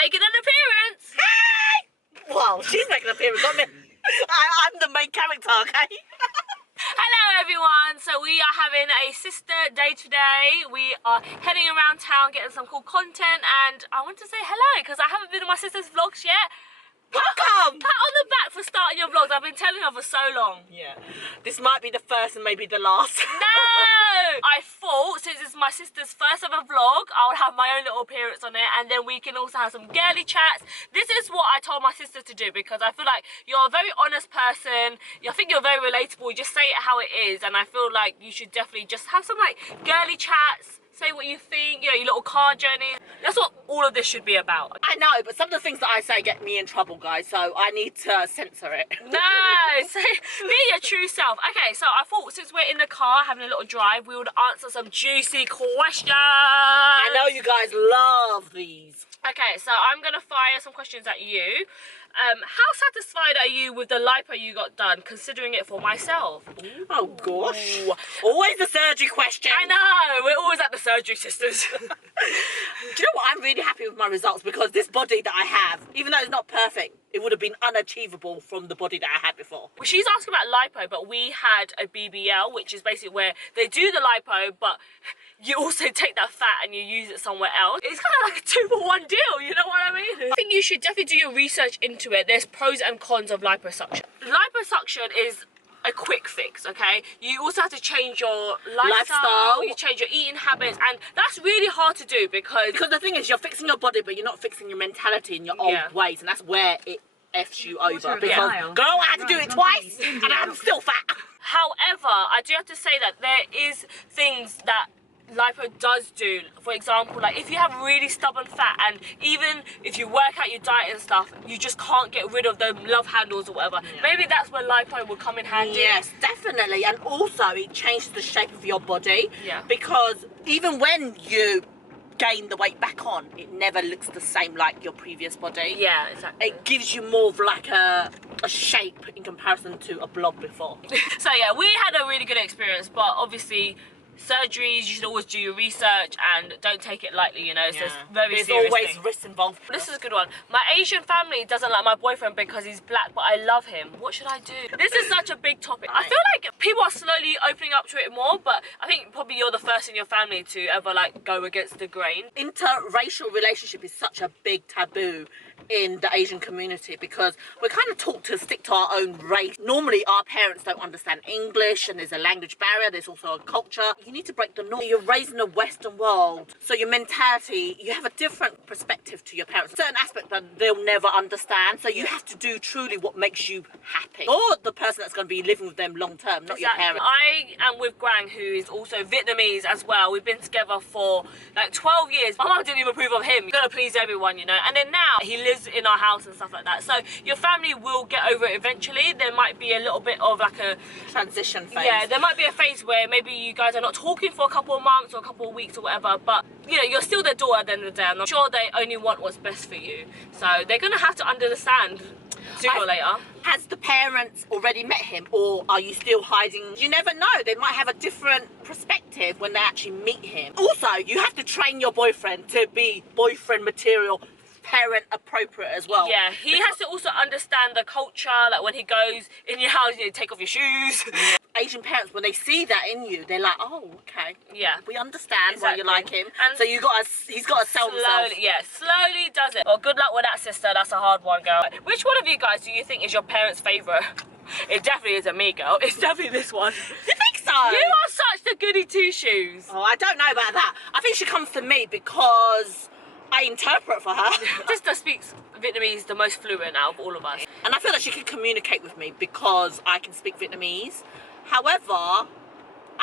making an appearance. Hey! Well, she's making an appearance, not me. I'm the main character, okay? Hello everyone, so we are having a sister day today. We are heading around town getting some cool content, and I want to say hello because I haven't been on my sister's vlogs yet. Welcome! Pat on the back for starting your vlogs. I've been telling her for so long. Yeah. This might be the first and maybe the last. No! I thought since it's my sister's first ever vlog, I would have my own little appearance on it, and then we can also have some girly chats. This is what I told my sister to do because I feel like you're a very honest person. I think you're very relatable. You just say it how it is, and I feel like you should definitely just have some like girly chats. Say what you think, you know, your little car journey. That's what all of this should be about. I know, but some of the things that I say get me in trouble, guys, so I need to censor it. No, so be your true self. Okay, so I thought since we're in the car having a little drive, we would answer some juicy questions. I know you guys love these. Okay, so I'm gonna fire some questions at you. How satisfied are you with the lipo you got done, considering it for myself? Oh gosh. Ooh. Always the surgery question. I know, we're always at the surgery, sisters. Do you know what? I'm really happy with my results because this body that I have, even though it's not perfect, it would have been unachievable from the body that I had before. Well, she's asking about lipo, but we had a BBL, which is basically where they do the lipo, but you also take that fat and you use it somewhere else. It's kind of like a 2-for-1 deal, you know what I mean? I think you should definitely do your research into it. There's pros and cons of liposuction. Liposuction is a quick fix, okay? You also have to change your lifestyle, you change your eating habits, and that's really hard to do because the thing is, you're fixing your body, but you're not fixing your mentality and your old ways, and that's where it F's you over. Because, girl, I had to do it twice, and I'm still fat. However, I do have to say that there is things that lipo does do. For example, like if you have really stubborn fat, and even if you work out your diet and stuff, you just can't get rid of the love handles or whatever. Maybe that's where lipo will come in handy. Yes, definitely. And also it changes the shape of your body. Yeah. Because even when you gain the weight back on, it never looks the same like your previous body. Yeah, exactly. It gives you more of like a shape in comparison to a blob before. So yeah, we had a really good experience, but obviously surgeries, you should always do your research and don't take it lightly, you know. So it's There's always risks involved. This is a good one. My Asian family doesn't like my boyfriend because he's black, but I love him. What should I do? This is such a big topic. I feel like people are slowly opening up to it more, but I think probably you're the first in your family to ever like go against the grain. Interracial relationship is such a big taboo in the Asian community because we're kind of taught to stick to our own race. Normally our parents don't understand English, and there's a language barrier, there's also a culture. You need to break the norm. You're raised in a Western world, so your mentality, you have a different perspective to your parents. Certain aspects that they'll never understand, so you have to do truly what makes you happy. Or the person that's going to be living with them long term, not your parents. I am with Grang, who is also Vietnamese as well. We've been together for like 12 years. My mum didn't even approve of him. You've got to please everyone, you know. And then now he lives in our house and stuff like that. So your family will get over it eventually. There might be a little bit of like a transition phase. Yeah, there might be a phase where maybe you guys are not talking for a couple of months or a couple of weeks or whatever, but you know, you're still their daughter at the end of the day. I'm sure they only want what's best for you. So they're gonna have to understand sooner or later. Has the parents already met him, or are you still hiding? You never know. They might have a different perspective when they actually meet him. Also, you have to train your boyfriend to be boyfriend material, parent appropriate as well. Yeah, he has to also understand the culture, like when he goes in your house, you take off your shoes. Asian parents, when they see that in you, they're like, oh, okay. Yeah. We understand why you like him. And so he's got to sell himself. Yeah, slowly does it. Well, good luck with that, sister. That's a hard one, girl. Which one of you guys do you think is your parents' favourite? It definitely isn't me, girl. It's definitely this one. You think so? You are such the goody two-shoes. Oh, I don't know about that. I think she comes to me because I interpret for her. Sister speaks Vietnamese the most fluent out of all of us. And I feel like she can communicate with me because I can speak Vietnamese. However,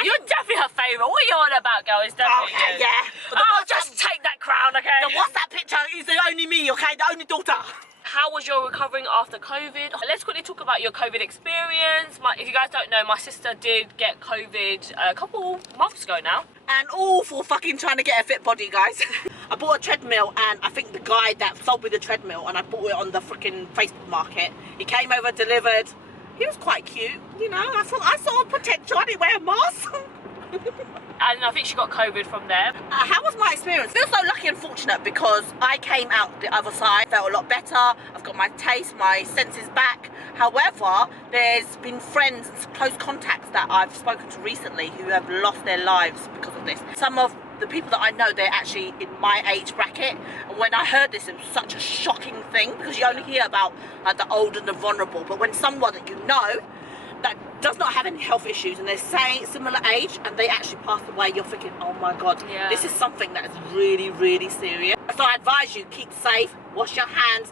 you're definitely her favourite. What are you on about, girl? It's definitely you. Yeah. But just take that crown, okay? The WhatsApp picture is the only me, okay? The only daughter. How was your recovering after COVID? Let's quickly talk about your COVID experience. If you guys don't know, my sister did get COVID a couple months ago now. And all for fucking trying to get a fit body, guys. I bought a treadmill, and I think the guy that sold me the treadmill, and I bought it on the freaking Facebook market, he came over, delivered. He was quite cute, you know. I saw potential. I didn't wear a mask. and I think she got COVID from there. How was my experience? I feel so lucky and fortunate because I came out the other side, felt a lot better. I've got my taste, my senses back. However, there's been friends and close contacts that I've spoken to recently who have lost their lives because of this. Some of the people that I know, they're actually in my age bracket, and when I heard this, it was such a shocking thing because you only hear about the old and the vulnerable, but when someone that you know that does not have any health issues and they're saying similar age and they actually passed away, you're thinking, oh my god, this is something that is really, really serious. So I advise you, keep safe, wash your hands,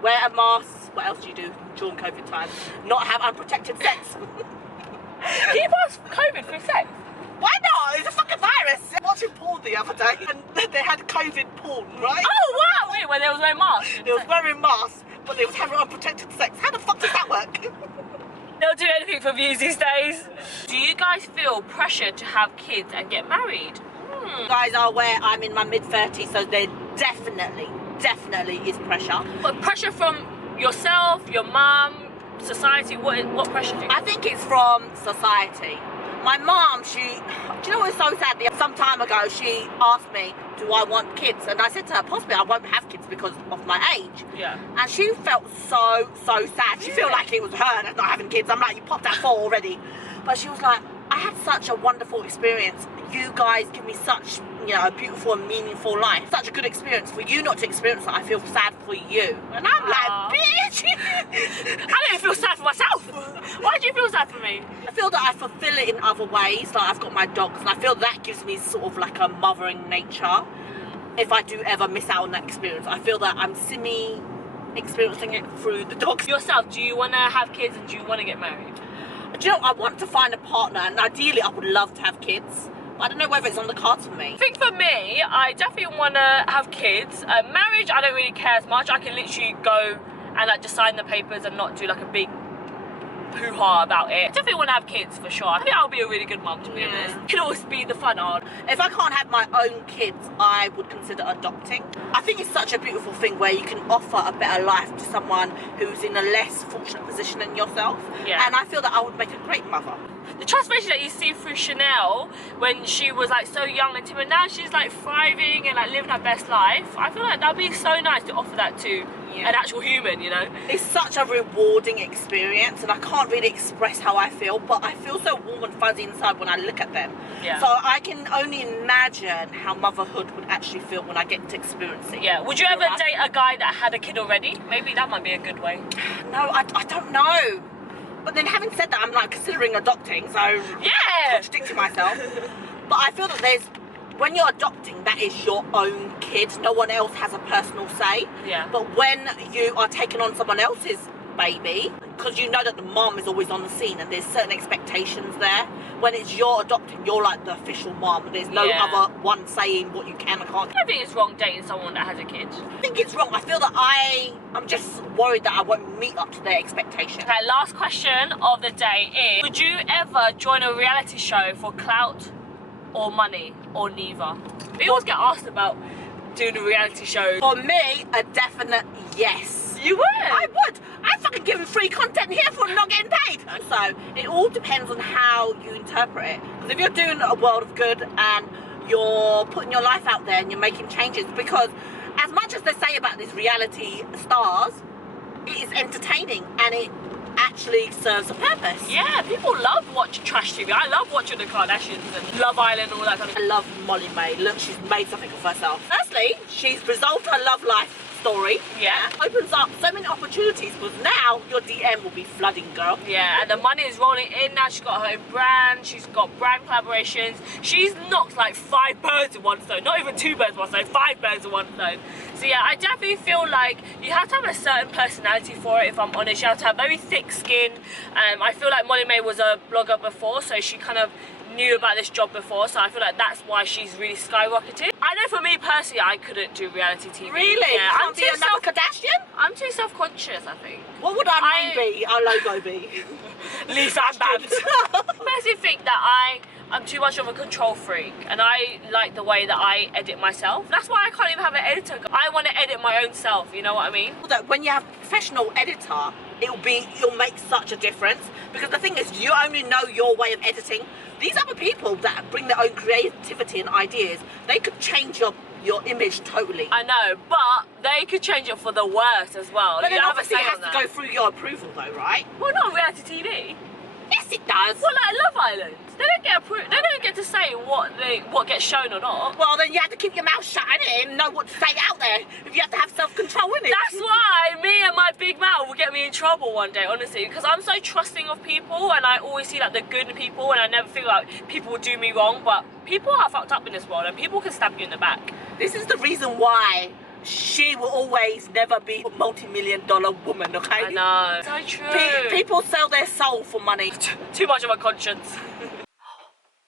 wear a mask. What else do you do during COVID time? Not have unprotected sex. Can you pass COVID through sex? Why not? It's a fucking virus. I was watching porn the other day and they had COVID porn, right? Oh wow, wait, when there was no mask. They was wearing masks, but they was having unprotected sex. How the fuck does that work? They'll do anything for views these days. Do you guys feel pressure to have kids and get married? You guys are aware I'm in my mid-30s, so there definitely is pressure. But pressure from yourself, your mum, society, what pressure do you? I think it's from society. My mom, do you know what's so sad? Some time ago, she asked me, do I want kids? And I said to her, possibly I won't have kids because of my age. Yeah. And she felt so sad. She felt like it was her that's not having kids. I'm like, you popped that 4 already. But she was like, I had such a wonderful experience. You guys give me such, a beautiful and meaningful life. Such a good experience. For you not to experience that, I feel sad for you. And I'm like, bitch! I don't feel sad for myself. Why do you feel sad for me? I feel that I fulfill it in other ways. Like I've got my dogs, and I feel that gives me sort of like a mothering nature. If I do ever miss out on that experience, I feel that I'm experiencing it through the dogs. Yourself, do you want to have kids and do you want to get married? Do you know, I want to find a partner, and ideally I would love to have kids. But I don't know whether it's on the cards for me. I think for me, I definitely want to have kids. Marriage, I don't really care as much. I can literally go and like just sign the papers and not do like a big hoo-ha about it. Definitely want to have kids for sure. I think I'll be a really good mum, to be honest. It can always be the fun art. If I can't have my own kids, I would consider adopting. I think it's such a beautiful thing where you can offer a better life to someone who's in a less fortunate position than yourself. Yeah. And I feel that I would make a great mother. The transformation that you see through Chanel when she was like so young and timid, now she's like thriving and like living her best life. I feel like that'd be so nice to offer that to an actual human, It's such a rewarding experience, and I can't really express how I feel, but I feel so warm and fuzzy inside when I look at them. Yeah. So I can only imagine how motherhood would actually feel when I get to experience it. Yeah. Would you ever date a guy that had a kid already? Maybe that might be a good way. No, I don't know. But then having said that, I'm like considering adopting, so yeah, contradicting myself. But I feel that when you're adopting, that is your own kid. No one else has a personal say. Yeah. But when you are taking on someone else's baby, because you know that the mom is always on the scene and there's certain expectations there. When it's you're adopting, you're like the official mom. There's no other one saying what you can and can't. I think it's wrong dating someone that has a kid. I think it's wrong. I feel that I'm just worried that I won't meet up to their expectations. Okay, last question of the day is, would you ever join a reality show for clout or money or neither? We always get asked about doing a reality show. For me, a definite yes. You would? I would. I'm fucking giving free content here for not getting paid. So it all depends on how you interpret it. Because if you're doing a world of good and you're putting your life out there and you're making changes, because as much as they say about these reality stars, it is entertaining and it actually serves a purpose. Yeah, people love watching trash TV. I love watching the Kardashians and Love Island and all that kind of I love Molly May. Look, she's made something of herself. Firstly, she's resolved her love life story. Yeah. Opens up so many opportunities because now your DM will be flooding, girl. Yeah, and the money is rolling in now. She's got her own brand. She's got brand collaborations. She's knocked like 5 birds in one stone. Not even 2 birds in one stone, 5 birds in one stone. So yeah, I definitely feel like you have to have a certain personality for it, if I'm honest. You have to have very thick skin. I feel like Molly May was a blogger before, so she kind of knew about this job before, so I feel like that's why she's really skyrocketed. I know for me personally, I couldn't do reality TV. Really? Yeah, I'm too Kardashian? I'm too self-conscious, I think. What would our name be? Our logo be? Lisa and Babs. I personally think that I'm too much of a control freak, and I like the way that I edit myself. That's why I can't even have an editor. I want to edit my own self, you know what I mean? That when you have a professional editor, it'll make such a difference. Because the thing is, you only know your way of editing. These other people that bring their own creativity and ideas, they could change your image totally. I know, but they could change it for the worse as well. But you then don't have a obviously say it has on to that. go through your approval though, right? Well, not on reality TV. Yes, it does. Well, like Love Island, they don't get approved. They don't get to say what gets shown or not. Well, then you have to keep your mouth shut, innit, and know what to say out there. If you have to have self-control, innit? That's why me and my big mouth will get me in trouble one day, honestly, because I'm so trusting of people, and I always see like the good in people, and I never feel like people will do me wrong. But people are fucked up in this world, and people can stab you in the back. This is the reason why she will always never be a multi-million-dollar woman, okay? I know. So true. People sell their soul for money. Too much of a conscience.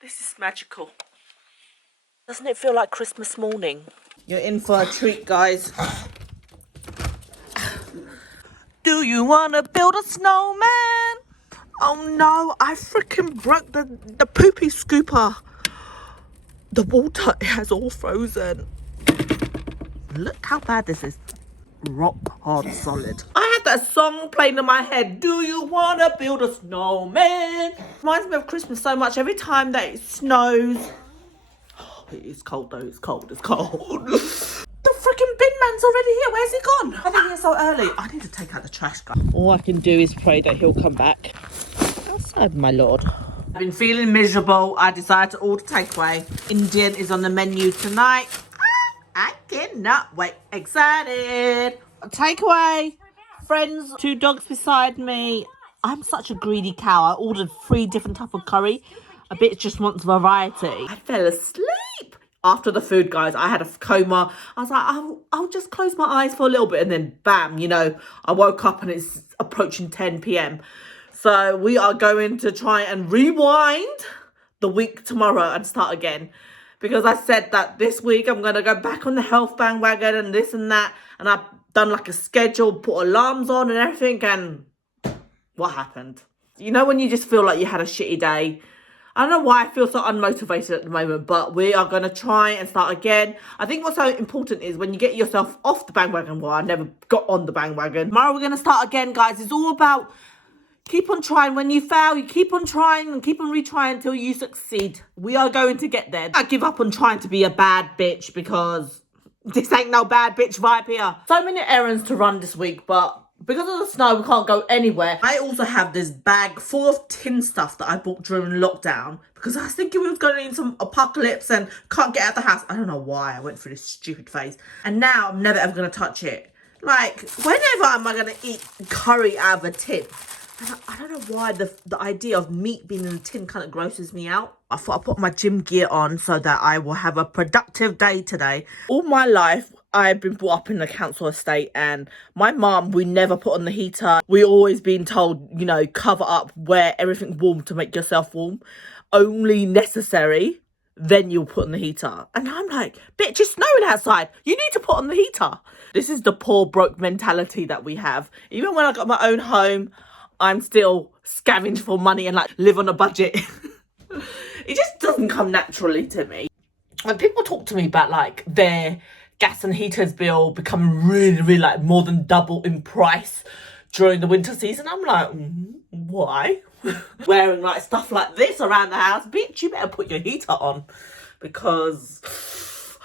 This is magical. Doesn't it feel like Christmas morning? You're in for a treat, guys. Do you want to build a snowman? Oh no, I freaking broke the poopy scooper. The water has all frozen. Look how bad this is. Rock hard solid. I had that song playing in my head. Do you want to build a snowman? Reminds me of Christmas so much. Every time that it snows. Oh, it is cold though. It's cold. It's cold. The freaking bin man's already here. Where's he gone? I think he's so early. I need to take out the trash, guy. All I can do is pray that he'll come back. Outside, my lord. I've been feeling miserable. I decided to order takeaway. Indian is on the menu tonight. I cannot wait. Excited. Takeaway. Friends, 2 dogs beside me. I'm such a greedy cow. I ordered 3 different types of curry. A bitch just wants variety. I fell asleep after the food, guys. I had a coma. I was like, I'll just close my eyes for a little bit, and then bam, you know, I woke up and it's approaching 10 p.m. So we are going to try and rewind the week tomorrow and start again. Because I said that this week I'm going to go back on the health bandwagon and this and that. And I've done like a schedule, put alarms on and everything. And what happened? You know when you just feel like you had a shitty day? I don't know why I feel so unmotivated at the moment. But we are going to try and start again. I think what's so important is when you get yourself off the bandwagon. Well, I never got on the bandwagon. Tomorrow we're going to start again, guys. It's all about... keep on trying. When you fail, you keep on trying and keep on retrying until you succeed. We are going to get there. I give up on trying to be a bad bitch because this ain't no bad bitch vibe here. So many errands to run this week, but because of the snow, we can't go anywhere. I also have this bag full of tin stuff that I bought during lockdown because I was thinking we was going in some apocalypse and can't get out of the house. I don't know why I went through this stupid phase. And now I'm never ever going to touch it. Like, whenever am I going to eat curry out of a tin? I don't know why the idea of meat being in a tin kind of grosses me out. I thought I'd put my gym gear on so that I will have a productive day today. All my life, I've been brought up in the council estate, and my mum, we never put on the heater. We always been told, you know, cover up, wear everything warm to make yourself warm. Only necessary, then you'll put on the heater. And I'm like, bitch, it's snowing outside. You need to put on the heater. This is the poor broke mentality that we have. Even when I got my own home, I'm still scavenge for money and like live on a budget. It just doesn't come naturally to me. When people talk to me about like their gas and heaters bill becoming really like more than double in price during the winter season, I'm like, why? Wearing like stuff like this around the house, bitch, you better put your heater on, because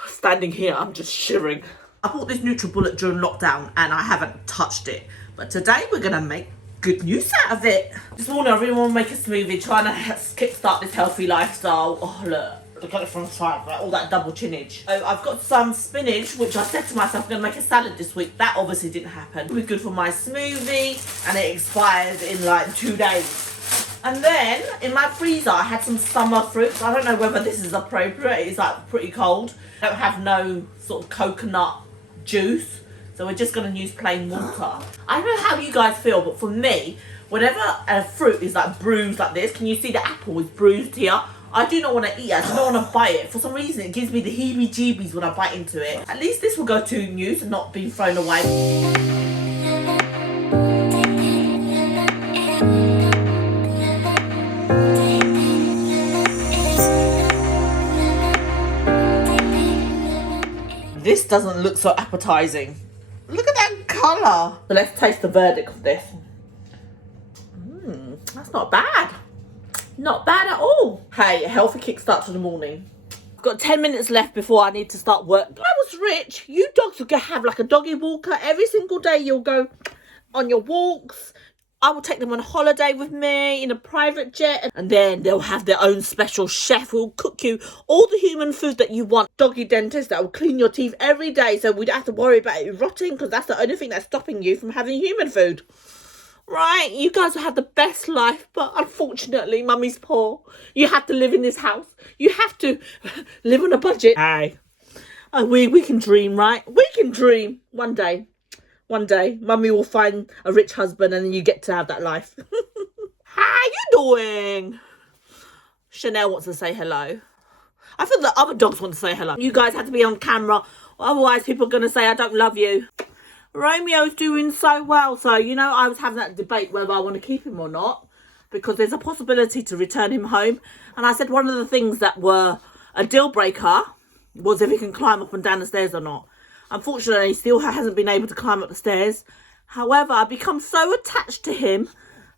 standing here, I'm just shivering. I bought this NutriBullet during lockdown and I haven't touched it. But today we're going to make good use out of it. This morning I really want to make a smoothie, trying to kickstart this healthy lifestyle. Oh look at it from the side, like all that double chinage. So I've got some spinach, which I said to myself I'm going to make a salad this week. That obviously didn't happen. It'll be good for my smoothie, and it expires in like 2 days. And then in my freezer I had some summer fruits. I don't know whether this is appropriate. It's like pretty cold. I don't have no sort of coconut juice, so we're just going to use plain water. I don't know how you guys feel, but for me, whenever a fruit is like bruised like this, can you see the apple is bruised here? I do not want to eat it. I do not want to bite it. For some reason, it gives me the heebie-jeebies when I bite into it. At least this will go to use and not be thrown away. This doesn't look so appetizing. Look at that colour. So let's taste the verdict of this. That's not bad. Not bad at all. Hey, a healthy kickstart to the morning. I've got 10 minutes left before I need to start work. If I was rich, you dogs would have like a doggy walker. Every single day you'll go on your walks. I will take them on a holiday with me in a private jet. And then they'll have their own special chef who will cook you all the human food that you want. Doggy dentist that will clean your teeth every day. So we don't have to worry about it rotting, because that's the only thing that's stopping you from having human food. Right, you guys will have the best life, but unfortunately, mummy's poor. You have to live in this house. You have to live on a budget. Hey, we can dream, right? We can dream. One day, mummy will find a rich husband and then you get to have that life. How you doing? Chanel wants to say hello. I feel the other dogs want to say hello. You guys have to be on camera, otherwise people are going to say I don't love you. Romeo's doing so well. So, you know, I was having that debate whether I want to keep him or not, because there's a possibility to return him home. And I said one of the things that were a deal breaker was if he can climb up and down the stairs or not. Unfortunately, he still hasn't been able to climb up the stairs. However, I've become so attached to him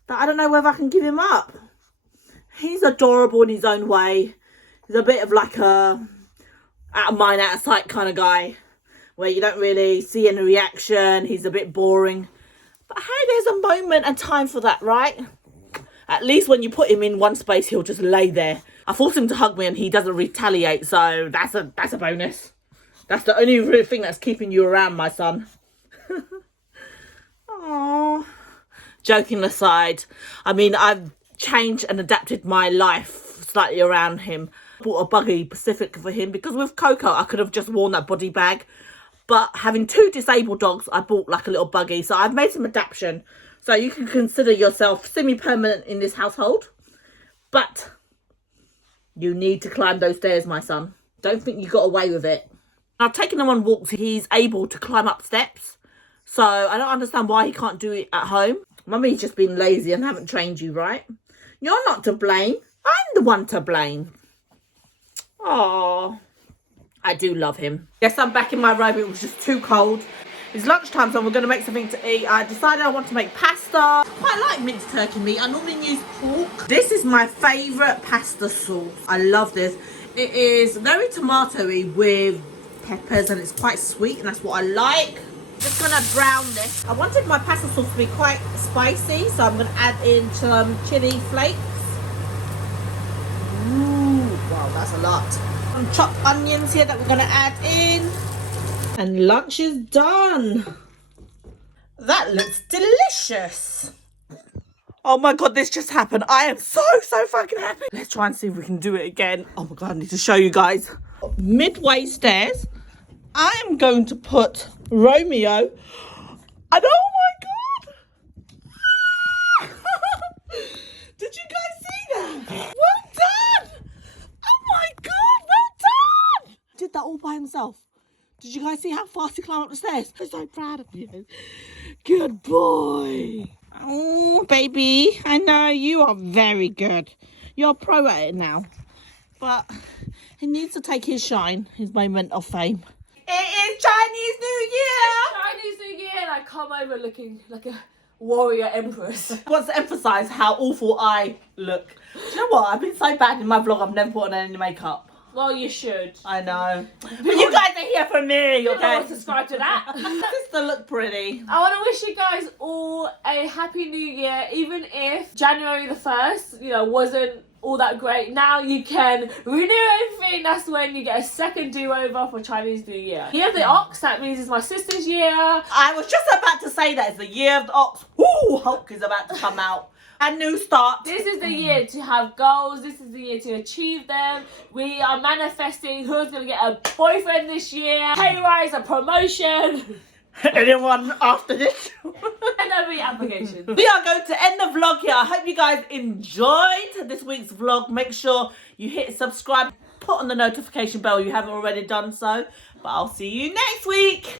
that I don't know whether I can give him up. He's adorable in his own way. He's a bit of like a out of mind, out of sight kind of guy, where you don't really see any reaction. He's a bit boring. But hey, there's a moment and time for that, right? At least when you put him in one space, he'll just lay there. I force him to hug me and he doesn't retaliate, so that's a bonus. That's the only real thing that's keeping you around, my son. Aww. Joking aside, I mean, I've changed and adapted my life slightly around him. Bought a buggy specific for him because with Coco, I could have just worn that body bag. But having 2 disabled dogs, I bought like a little buggy. So I've made some adaptation. So you can consider yourself semi-permanent in this household. But you need to climb those stairs, my son. Don't think you got away with it. I've taken him on walks. He's able to climb up steps. So I don't understand why he can't do it at home. Mummy's just been lazy and haven't trained you, right? You're not to blame. I'm the one to blame. Oh, I do love him. Yes, I'm back in my robe. It was just too cold. It's lunchtime, so we're going to make something to eat. I decided I want to make pasta. I quite like minced turkey meat. I normally use pork. This is my favourite pasta sauce. I love this. It is very tomatoey with peppers and it's quite sweet, and that's what I like. Just going to brown this. I wanted my pasta sauce to be quite spicy, so I'm going to add in some chili flakes. Ooh, wow, that's a lot. Some chopped onions here that we're going to add in. And lunch is done. That looks delicious. Oh my god, this just happened. I am so fucking happy. Let's try and see if we can do it again. Oh my god, I need to show you guys. Midway stairs, I am going to put Romeo. And oh my god. Did you guys see that? Well done. Oh my god, well done. Did that all by himself. Did you guys see how fast he climbed up the stairs? I'm so proud of you. Good boy. Oh, baby. I know you are very good. You're a pro at it now. But he needs to take his shine, his moment of fame. It is Chinese New Year. It's Chinese New Year and I come over looking like a warrior empress. I want to emphasise how awful I look. Do you know what? I've been so bad in my vlog, I've never put on any makeup. Well, you should. I know. But you guys are here for me, okay? I want to subscribe to that. Sister look pretty. I want to wish you guys all a happy new year, even if January the 1st, you know, wasn't all that great. Now you can renew everything. That's when you get a second do-over for Chinese New Year. Year of the Ox, that means it's my sister's year. I was just about to say that. It's the year of the Ox. Woo! Hulk is about to come out. A new start. This is the year to have goals. This is the year to achieve them. We are manifesting who's going to get a boyfriend this year, pay rise, a promotion. Anyone after this? And every application. We are going to end the vlog here. I hope you guys enjoyed this week's vlog. Make sure you hit subscribe, put on the notification bell if you haven't already done so. But I'll see you next week.